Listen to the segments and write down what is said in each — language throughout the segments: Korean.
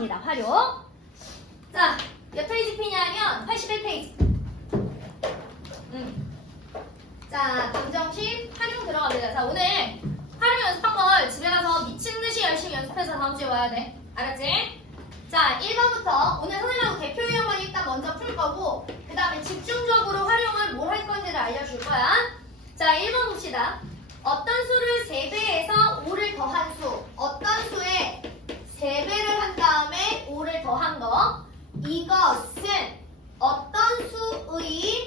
활용합니다. 활용. 자, 몇 페이지 피냐면 81페이지. 자, 감정식 활용 들어갑니다. 자, 오늘 활용 연습한 걸 집에 가서 미친 듯이 열심히 연습해서 다음 주에 와야 돼. 알았지? 자, 1번부터 오늘 선생님하고 대표 유형만 일단 먼저 풀 거고 그 다음에 집중적으로 활용을 뭘 할 건지를 알려줄 거야. 자, 1번 봅시다. 어떤 수를 3배에서 5를 더한 수. 어떤 수에 3배를 한 다음에 5를 더한 거. 이것은 어떤 수의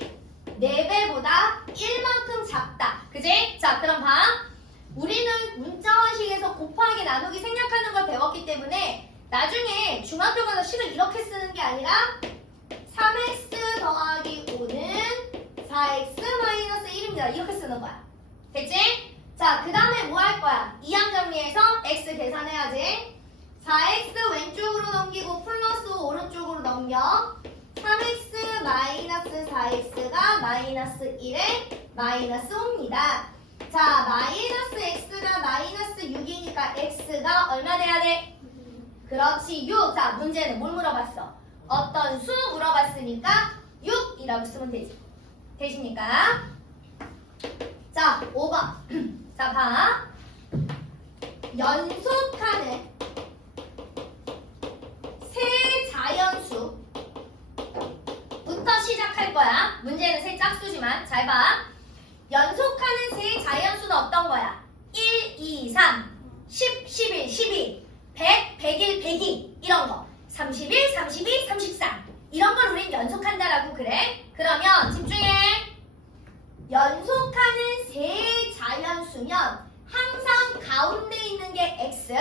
4배보다 1만큼 작다. 그지? 자, 그럼 봐. 우리는 문자원식에서 곱하기 나누기 생략하는 걸 배웠기 때문에 나중에 중학교 가서 식을 이렇게 쓰는 게 아니라 3x 더하기 5는 4x 마이너스 1입니다. 이렇게 쓰는 거야. 됐지? 자, 그 다음에 뭐 할 거야? 이항 정리해서 x 계산해야지. 4x 왼쪽으로 넘기고 플러스 오른쪽으로 넘겨. 3x 마이너스 4x가 마이너스 1에 마이너스 5입니다. 자, 마이너스 x가 마이너스 6이니까 x가 얼마 돼야 돼? 그렇지, 6. 자, 문제는 뭘 물어봤어? 어떤 수 물어봤으니까 6이라고 쓰면 되지. 되십니까? 자, 5번. 자, 봐. 연속하는 세 자연수부터 시작할 거야. 문제는 세 짝수지만 잘 봐. 연속하는 세 자연수는 어떤 거야? 1, 2, 3, 10, 11, 12, 100, 101, 102 이런 거. 31, 32, 33 이런 걸 우린 연속한다라고 그래. 그러면 집중해. 연속하는 세 자연수면 항상 가운데 있는 게 x.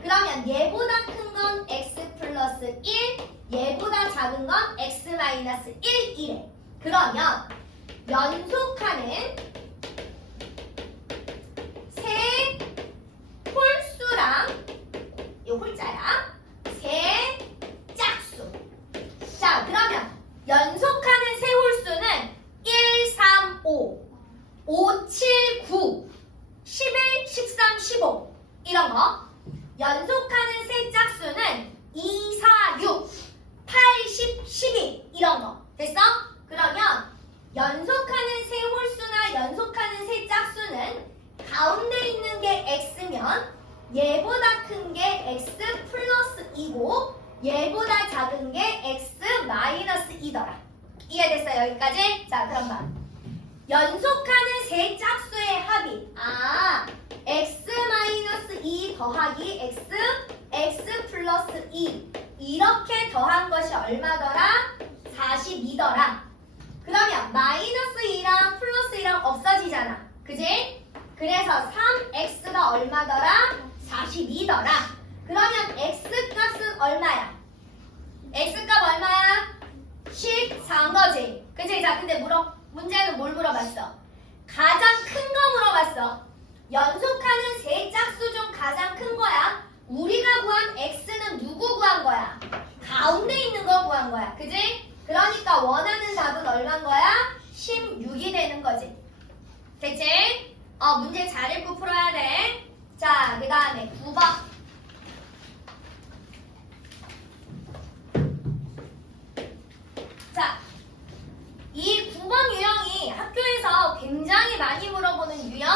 그러면 얘보다 큰 건 x 플러스 1, 얘보다 작은 건 x 마이너스 1 이래. 그러면 연속하는 세 홀수랑 이 홀자야. 세 짝수. 자, 그러면 연속하는 세 홀수는 1, 3, 5, 5, 7, 9, 11, 13, 15 이런 거. 연속하는 세 짝수는 2, 4, 6, 8, 10, 12 이런 거. 됐어? 그러면 연속하는 세 홀수나 연속하는 세 짝수는 가운데 있는 게 x면 얘보다 큰 게 x 플러스 2고 얘보다 작은 게 x 마이너스 2더라. 이해됐어요? 여기까지? 자, 그럼 봐. 연속하는 세 짝수의 합이 x 마이너스 2 더하기 x 플러스 2 이렇게 더한 것이 얼마더라? 42더라. 그러면 마이너스 2랑 플러스 2랑 없어지잖아. 그지? 그래서 3x가 얼마더라? 42더라. 그러면 x값은 얼마야? x값 얼마야? 14인 거지. 그치? 자, 근데 문제는 뭘 물어봤어? 가장 큰 거 물어봤어. 연속하는 세 짝수 중 가장 큰 거야. 우리가 구한 x는 누구 구한 거야? 가운데 있는 거 구한 거야. 그지? 그러니까 원하는 답은 얼마인 거야? 16이 되는 거지. 됐지? 문제 잘 읽고 풀어야 돼. 자, 그 다음에 9번. 자, 이 9번 유형이 학교에서 굉장히 많이 물어보는 유형.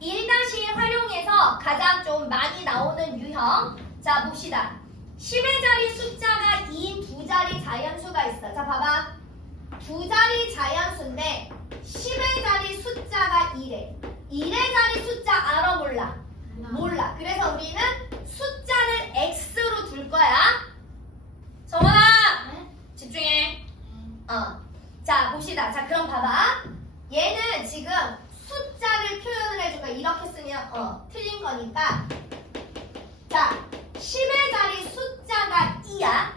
1-1 활용해서 가장 좀 많이 나오는 유형. 자, 봅시다. 10의 자리 숫자가 2인 두 자리 자연수가 있어. 자, 봐봐. 두 자리 자연수인데 10의 자리 숫자가 2래. 1의 자리 숫자 알아 몰라? 몰라. 그래서 우리는 숫자를 x로 둘 거야. 정원아! 집중해. 자, 봅시다. 자, 그럼 봐봐. 얘는 지금 숫자를 표현을 해줄 거야. 이렇게 쓰면 틀린 거니까. 자, 10의 자리 숫자가 2야.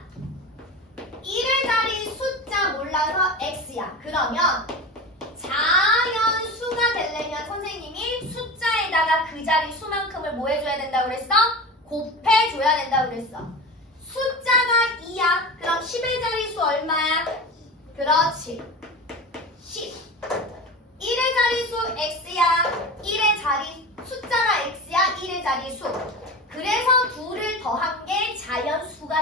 1의 자리 숫자 몰라서 x야. 그러면 자연수가 되려면 선생님이 숫자에다가 그 자리 수만큼을 뭐 해줘야 된다고 그랬어? 곱해줘야 된다고 그랬어. 숫자가 2야. 그럼 10의 자리 수 얼마야? 그렇지. 10. 1의 자리수 x야. 1의 자리 숫자가 x야. 1의 자리수. 그래서 둘을 더한 게 자연수가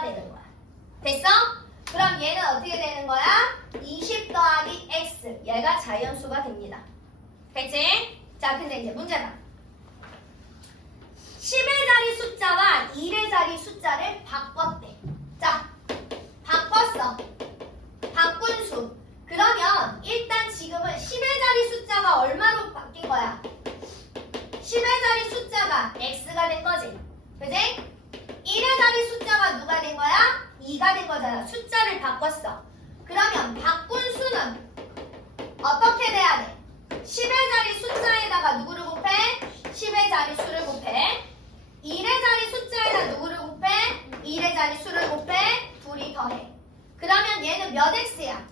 얘가 자연수가 됩니다. 됐지? 자, 근데 이제 문제다. 10의 자리 숫자와 1의 자리 숫자를 바꿨대. 자, 바꿨어. 바꾼 수. 그러면 일단 지금은 10의 자리 숫자가 얼마로 바뀐 거야? 10의 자리 숫자가 x가 된 거지. 그지? 1의 자리 숫자가 누가 된 거야? 2가 된 거잖아. 숫자를 바꿨어. 그러면 바꾼 수는 어떻게 돼야 돼? 10의 자리 숫자에다가 누구를 곱해? 10의 자리 수를 곱해. 1의 자리 숫자에다 누구를 곱해? 1의 자리 수를 곱해. 둘이 더해. 그러면 얘는 몇 x야?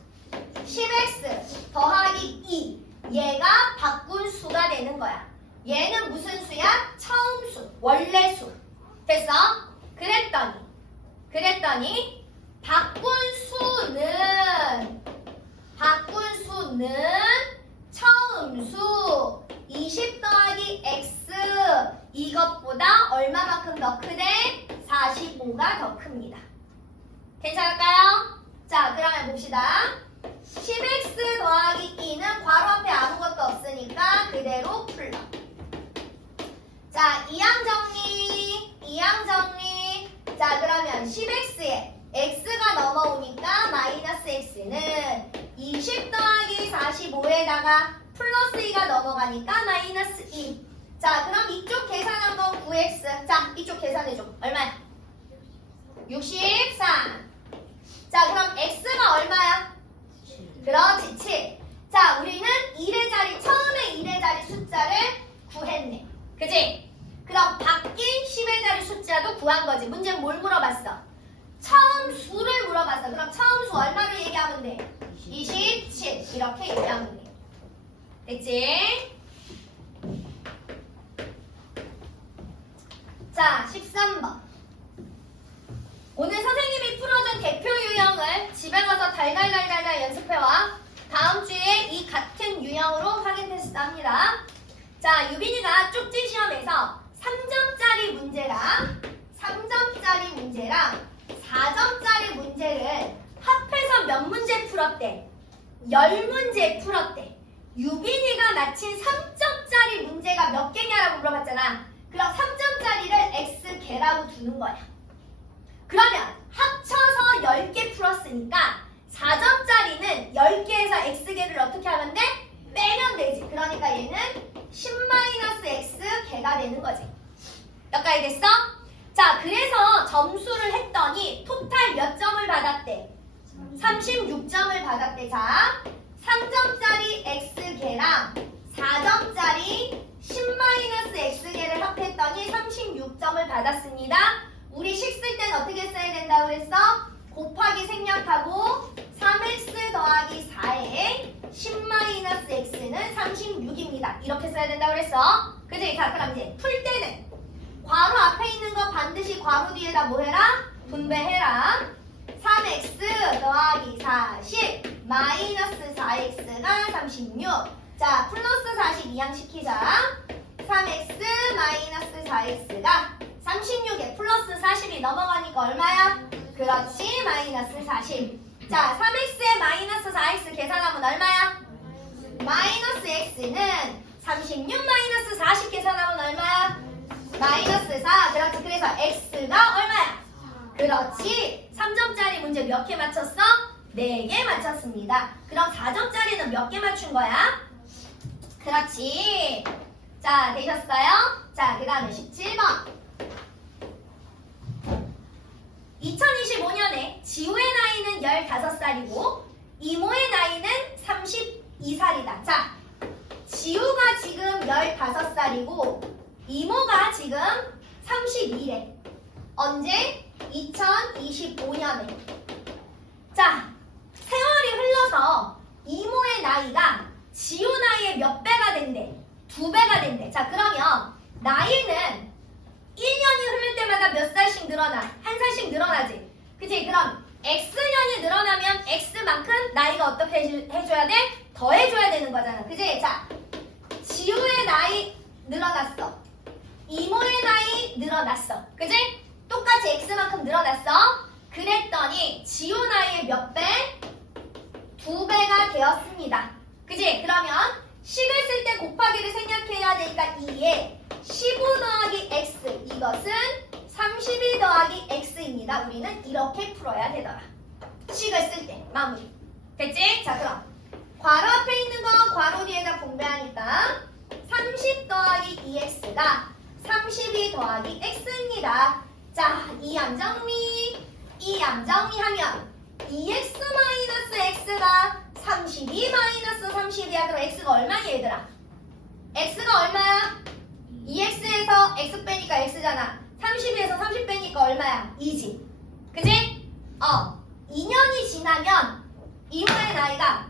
10x 더하기 2. 얘가 바꾼 수가 되는 거야. 얘는 무슨 수야? 처음 수, 원래 수. 됐어? 그랬더니 바꾼 수는 처음 수 20 더하기 x 이것보다 얼마만큼 더 크대? 45가 더 큽니다. 괜찮을까요? 자, 그러면 봅시다. 10x 더하기 2는 괄호 앞에 아무것도 없으니까 그대로 풀러. 자, 이항 정리. 자, 그러면 10x에 x가 넘어오니까 마이너스 x는 20 더하기 45에다가 플러스 2가 넘어가니까 마이너스 2. 자, 그럼 이쪽 계산한 건 9x. 자, 이쪽 계산해줘. 얼마야? 63. 자, 그럼 x가 얼마야? 그렇지, 7. 자, 우리는 1의 자리, 처음에 1의 자리 숫자를 구했네. 그지? 그럼 바뀐 10의 자리 숫자도 구한 거지. 문제는 뭘 물어봤어? 처음 수를 물어봤어. 그럼 처음 수 얼마로 얘기하면 돼? 27. 이렇게 얘기하면 돼. 됐지? 자, 13번. 오늘 선생님이 풀어준 대표 유형을 집에 가서 달달달달 연습해와. 다음 주에 이 같은 유형으로 확인 테스트 합니다. 자, 유빈이가 쪽지 시험에서 3점짜리 문제랑 4점짜리 문제를 합해서 몇 문제 풀었대? 10문제 풀었대. 유빈이가 맞힌 3점짜리 문제가 몇 개냐라고 물어봤잖아. 그럼 3점짜리를 x개라고 두는 거야. 그러면 합쳐서 10개 풀었으니까 4점짜리는 10개에서 x개를 어떻게 하면 돼? 빼면 되지. 그러니까 얘는 10-x개가 되는 거지. 여기까지 됐어? 자, 그래서 점수를 했더니 토탈 몇 점을 받았대? 36점을 받았대. 자, 3점짜리 x개랑 4점짜리 10-x개를 합했더니 36점을 받았습니다. 우리 식 쓸 땐 어떻게 써야 된다고 그랬어? 곱하기 생략하고 3x 더하기 4에 10-x는 36입니다. 이렇게 써야 된다고 그랬어. 그치? 자, 그럼 이제 풀 때는 괄호 앞에 있는 거 반드시 괄호 뒤에다 뭐 해라? 분배해라. 3x 더하기 40 마이너스 4x가 36. 자, 플러스 40 이항시키자. 3x 마이너스 4x가 36에 플러스 40이 넘어가니까 얼마야? 그렇지, 마이너스 40. 자, 3x에 마이너스 4x 계산하면 얼마야? 마이너스 x는 36 마이너스 40 계산하면 얼마야? 마이너스 4. 그렇지, 그래서 x가 얼마야? 그렇지, 3점짜리 문제 몇 개 맞췄어? 4개 맞췄습니다. 그럼 4점짜리는 몇 개 맞춘 거야? 그렇지. 자, 되셨어요? 자, 그 다음에 17번. 2025년에 지우의 나이는 15살이고 이모의 나이는 32살이다. 자, 지우가 지금 15살이고 이모가 지금 32래. 언제? 2025년에. 자, 세월이 흘러서 이모의 나이가 지우 나이의 몇 배가 된대? 2배가 된대. 자, 그러면 나이는 1년이 흐를 때마다 몇 살씩 늘어나? 한 살씩 늘어나지. 그치? 그럼 X년이 늘어나면 X만큼 나이가 어떻게 해줘야 돼? 더해줘야 되는 거잖아. 그치? 자, 지우의 나이 늘어났어. 이모의 나이 늘어났어. 그치? 똑같이 X만큼 늘어났어. 그랬더니 지우 나이의 몇 배? 2배가 되었습니다. 그치? 그지? 그러면 식을 쓸 때 곱하기를 생략해야 되니까 2에 15 더하기 x 이것은 31 더하기 x입니다. 우리는 이렇게 풀어야 되더라. 식을 쓸 때 마무리. 됐지? 자 그럼 괄호 앞에 있는 거 괄호 뒤에다 분배하니까 30 더하기 2x가 32 더하기 x입니다. 자, 이 양 정리하면 2x 마이너스 x가 32 마이너스 30이야. 그럼 x가 얼마니 얘들아? x가 얼마야? 2x에서 x 빼니까 x잖아. 32에서 30 빼니까 얼마야? 2지. 그지? 2년이 지나면 이후의 나이가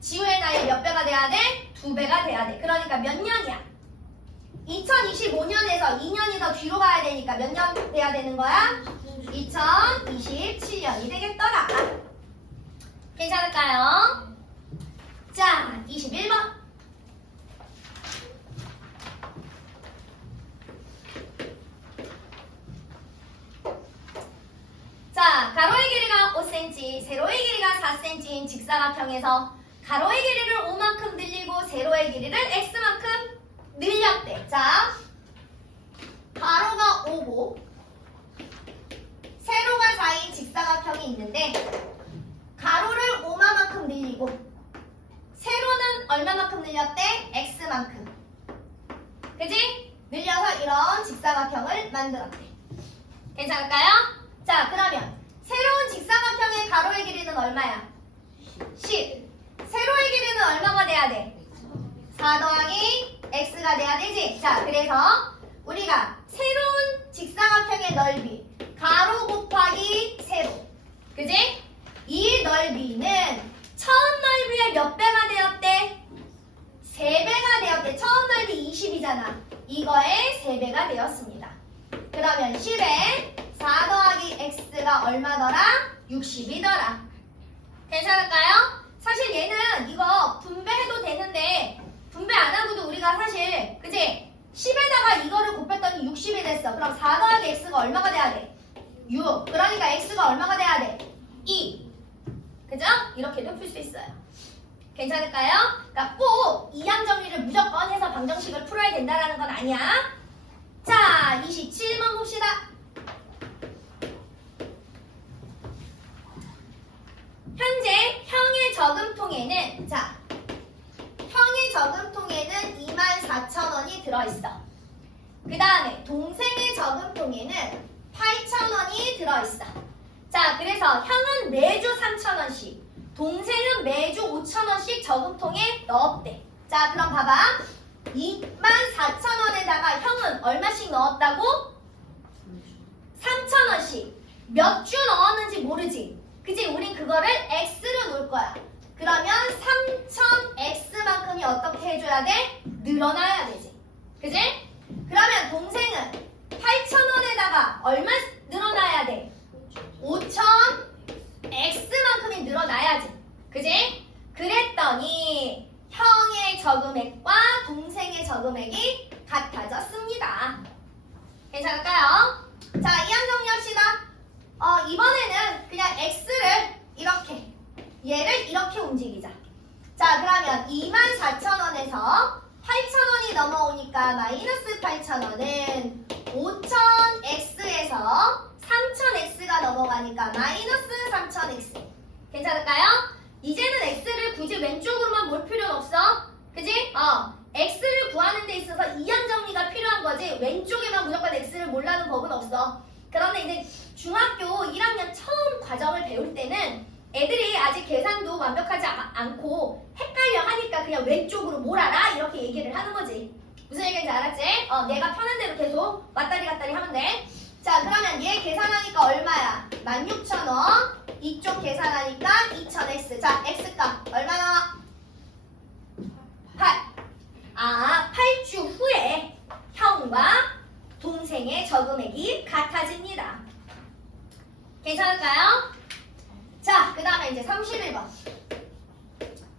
지우의 나이 몇 배가 돼야 돼? 2배가 돼야 돼. 그러니까 몇 년이야? 2025년에서 2년이 더 뒤로 가야 되니까 몇 년 돼야 되는 거야? 2027년이 되겠더라. 괜찮을까요? 자, 21번. 자, 가로의 길이가 5cm, 세로의 길이가 4cm인 직사각형에서 가로의 길이를 5만큼 늘리고 세로의 길이를 x만큼 늘렸대. 자, 가로가 5고 세로가 4인 직사각형이 있는데 가로를 5만큼 늘리고 세로는 얼마만큼 늘렸대? x만큼. 그지? 늘려서 이런 직사각형을 만들었대. 괜찮을까요? 자, 그러면 새로운 직사각형의 가로의 길이는 얼마야? 10. 세로의 길이는 얼마가 돼야 돼? 4 더하기 x가 돼야 되지? 자, 그래서 우리가 새로운 직사각형의 넓이 가로 곱하기 세로. 그지? 이 넓이는 처음 넓이의 몇 배가 되었대? 3배가 되었대. 처음 넓이 20이잖아. 이거의 3배가 되었습니다. 그러면 10에 4 더하기 x가 얼마더라? 60이더라. 괜찮을까요? 사실 얘는 이거 분배해도 되는데 분배 안 하고도 우리가 사실 그지? 10에다가 이거를 곱했더니 60이 됐어. 그럼 4 더하기 x가 얼마가 돼야 돼? 6. 그러니까 x가 얼마가 돼야 돼? 2. 그죠? 이렇게도 풀 수 있어요. 괜찮을까요? 그러니까 꼭 이항 정리를 무조건 해서 방정식을 풀어야 된다는 건 아니야. 자, 27번 봅시다. 현재 형의 저금통에는 형의 저금통에는 24,000원이 들어있어. 그 다음에 동생의 저금통에는 8,000원이 들어있어. 자, 그래서 형은 매주 3,000원씩, 동생은 매주 5,000원씩 저금통에 넣었대. 자, 그럼 봐봐. 24,000원에다가 형은 얼마씩 넣었다고? 3,000원씩. 몇 주 넣었는지 모르지. 그치? 우린 그거를 x로 놓을 거야. 그러면 3,000x만큼이 어떻게 해줘야 돼? 늘어나야 되지. 그치? 그러면 동생은 8,000원에다가 얼마 늘어나야 돼? 5,000x만큼이 늘어나야지. 그지? 그랬더니 형의 저금액과 동생의 저금액이 같아졌습니다. 괜찮을까요? 자, 이항 정리합시다. 이번에는 그냥 x를 이렇게, 얘를 이렇게 움직이자. 자, 그러면 24,000원에서 8,000원이 넘어오니까 마이너스 8,000원은 5,000x에서 3,000x가 넘어가니까 마이너스 3,000x. 괜찮을까요? 이제는 x를 굳이 왼쪽으로만 몰 필요는 없어. 그지? x를 구하는 데 있어서 이항 정리가 필요한 거지 왼쪽에만 무조건 x를 몰라는 법은 없어. 그런데 이제 중학교 1학년 처음 과정을 배울 때는 애들이 아직 계산도 완벽하지 않고 헷갈려 하니까 그냥 왼쪽으로 몰아라 이렇게 얘기를 하는 거지. 무슨 얘기인지 알았지? 내가 편한 대로 계속 왔다리 갔다리 하면 돼. 자, 그러면 얘 계산하니까 얼마야? 16,000원. 이쪽 계산하니까 2,000x. 자, x값 얼마 나와? 8. 8주 후에 형과 동생의 저금액이 같아집니다. 괜찮을까요? 자, 그 다음에 이제 31번.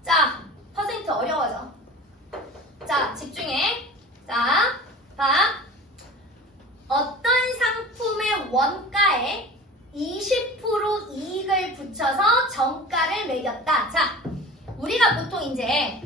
자, 퍼센트 어려워져. 자, 집중해. 자, 봐. 어떤 상품의 원가에 20% 이익을 붙여서 정가를 매겼다. 자, 우리가 보통 이제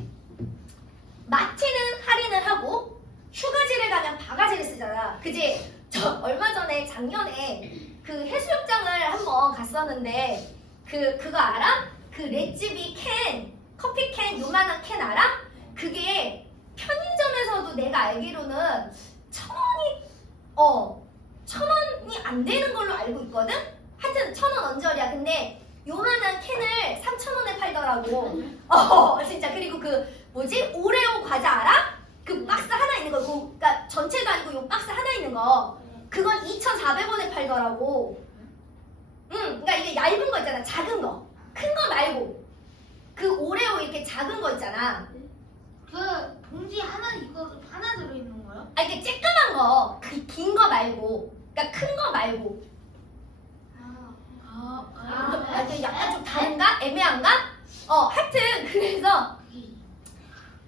봤었는데 그거 알아? 그 렛츠비 캔 커피 캔 요만한 캔 알아? 그게 편의점에서도 내가 알기로는 1,000원이 안 되는 걸로 알고 있거든? 하여튼 1,000원 언저리야. 근데 요만한 캔을 3,000원에 팔더라고. 진짜. 그리고 그 뭐지? 오레오 과자 알아? 그 박스 하나 있는 거, 그러니까 전체도 아니고 요 박스 하나 있는 거, 그건 2,400원에 팔더라고. 그러니까 이게 얇은 거 있잖아. 작은 거. 큰 거 말고. 그 오레오 이렇게 작은 거 있잖아. 그 봉지 하나 이거 하나 들어있는 거요? 아, 이게 쬐끄만 거. 그 긴 거 말고. 그러니까 큰 거 말고. 이게 약간 좀 다른가? 애매한가? 하여튼 그래서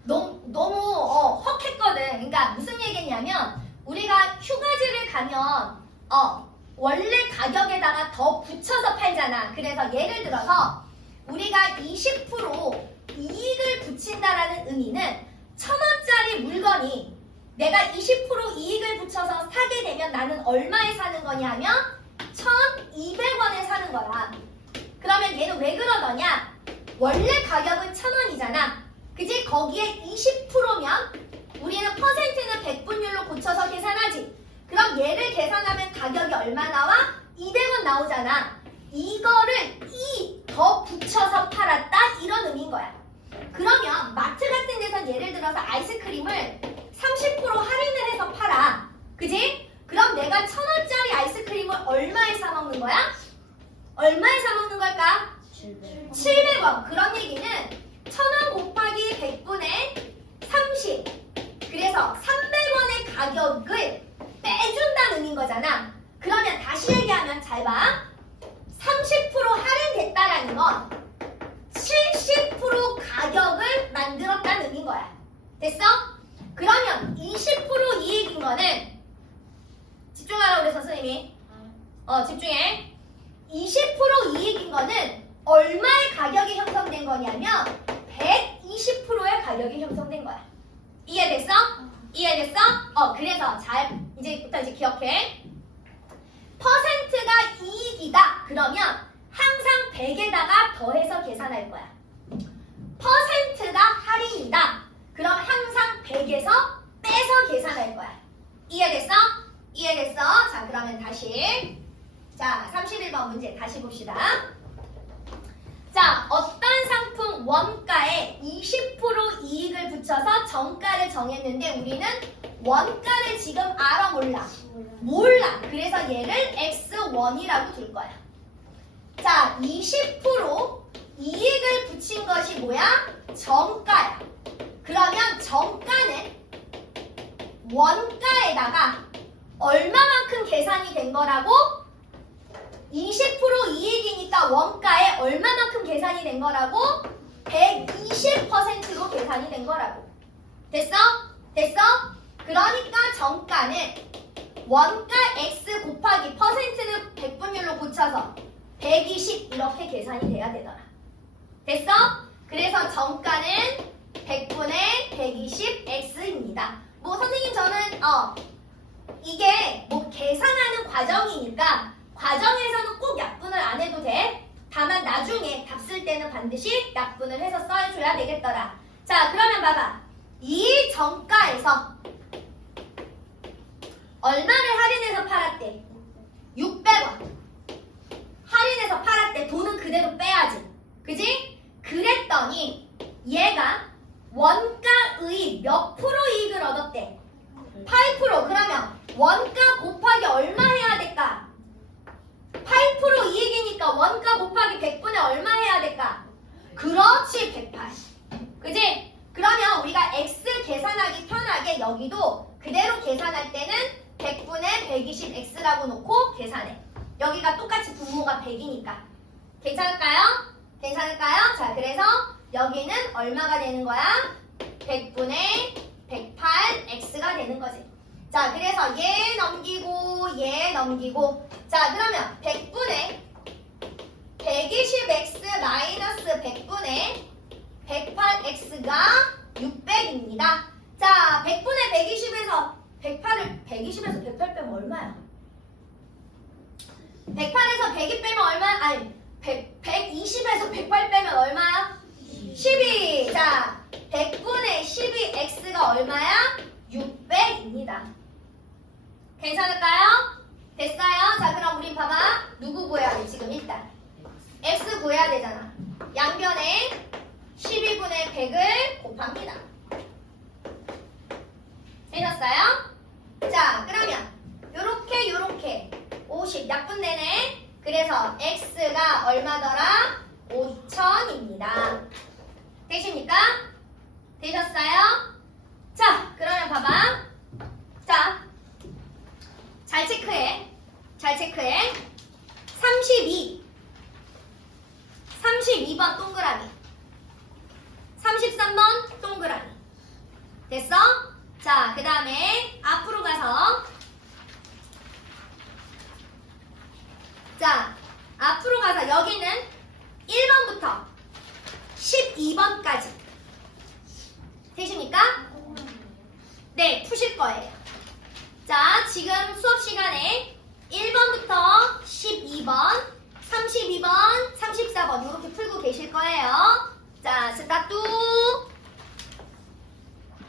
너무 헉했거든. 그러니까 무슨 얘기냐면 우리가 휴가지를 가면 원래 가격에다가 더 붙여서 팔잖아. 그래서 예를 들어서 우리가 20% 이익을 붙인다라는 의미는 1,000원짜리 물건이 내가 20% 이익을 붙여서 사게 되면 나는 얼마에 사는 거냐면 1,200원에 사는 거야. 그러면 얘는 왜 그러더냐? 원래 가격은 1,000원이잖아. 그지? 거기에 20%면 우리는 퍼센트는 백분율로 고쳐서 계산하지. 그럼 얘를 계산하면 가격이 얼마 나와? 200원 나오잖아. 이거를 더 붙여서 팔았다 이런 의미인 거야. 그러면 마트 같은 데서 예를 들어서 아이스크림을 30% 할인을 해서 팔아. 그지? 그럼 내가 1,000원짜리 아이스크림을 얼마에 사 먹는 거야? 얼마에 사 먹는 걸까? 700원. 그런 얘기는 1,000원 곱하기 100분의 30. 그래서 300원의 가격을 빼준다는 의미인 거잖아. 그러면 다시 얘기하면 잘 봐. 30% 할인됐다라는 건 70% 가격을 만들었다는 의미인 거야. 됐어? 그러면 20% 이익인 거는 집중하라고 그래서 선생님이 집중해. 20% 이익인 거는 얼마의 가격이 형성된 거냐면 120%의 가격이 형성된 거야. 이해됐어? 이해됐어? 그래서 이제부터 기억해. 퍼센트가 이익이다. 그러면 항상 100에다가 더해서 계산할 거야. 퍼센트가 할인이다. 그럼 항상 100에서 빼서 계산할 거야. 이해됐어? 이해됐어? 자, 그러면 다시. 자, 31번 문제 다시 봅시다. 자, 어떤 상품 원가에 20% 이익을 붙여서 정가를 정했는데 우리는 원가를 지금 알아 몰라? 몰라. 그래서 얘를 X1이라고 둘 거야. 자, 20% 이익을 붙인 것이 뭐야? 정가야. 그러면 정가는 원가에다가 얼마만큼 계산이 된 거라고? 20% 이익이니까 원가에 얼마만큼 계산이 된 거라고? 120%로 계산이 된 거라고. 됐어? 됐어? 그러니까 정가는 원가 X 곱하기 퍼센트는 백분율로 고쳐서 120 이렇게 계산이 돼야 되더라. 됐어? 그래서 정가는 100분의 120X입니다. 뭐 선생님 저는 이게 뭐 계산하는 과정이니까 과정에서는 꼭 약분을 안 해도 돼. 다만 나중에 답 쓸 때는 반드시 약분을 해서 써줘야 되겠더라. 자, 그러면 봐봐. 이 정가에서 얼마를 할인해서 팔았대? 600원. 할인해서 팔았대. 돈은 그대로 빼야지. 그지? 그랬더니 얘가 원가의 몇 프로 이익을 얻었대? 8%. 그러면 원가 곱하기 얼마 해야 될까? 8% 이익이니까 원가 곱하기 100분의 얼마 해야 될까? 그렇지, 108. 그지? 그러면 우리가 X 계산하기 편하게 여기도 그대로 계산할 때는 100분의 120X라고 놓고 계산해. 여기가 똑같이 분모가 100이니까. 괜찮을까요? 괜찮을까요? 자, 그래서 여기는 얼마가 되는 거야? 100분의 108X가 되는 거지. 자, 그래서 얘 넘기고 얘 넘기고. 자, 그러면 100분의 120X 마이너스 100분의 108X가 600입니다. 자, 100분의 120에서 108을 120에서 108 빼면 얼마야? 108에서 102 빼면 얼마? 아니 120에서 108 빼면 얼마야? 12. 자 100분의 12x가 얼마야? 600입니다. 괜찮을까요? 됐어요? 자 그럼 우리 봐봐. 누구 구해야 돼 지금 일단? x 구해야 되잖아. 양변에 12분의 100을 곱합니다. 되셨어요? 자 그러면 요렇게 50 약분되네. 그래서 x가 얼마더라? 5000입니다. 되십니까? 되셨어요? 자 그러면 봐봐. 자 잘 체크해. 32번 동그라미 33번 동그라미 됐어? 자 그 다음에 앞으로 가서 여기는 1번부터 12번까지 되십니까? 네 푸실 거예요. 자 지금 수업 시간에